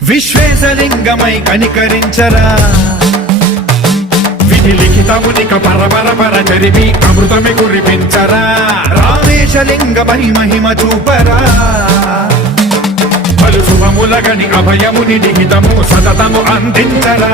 విశ్వేశలింగమై కనికరించరా విధి లిఖితమునిక పరపర జరిపి అమృతమి కురిపించరా రామేశలింగమై మహిమ చూపరా పలు శుభములగని అభయముని లిఖితము సతతము అందించరా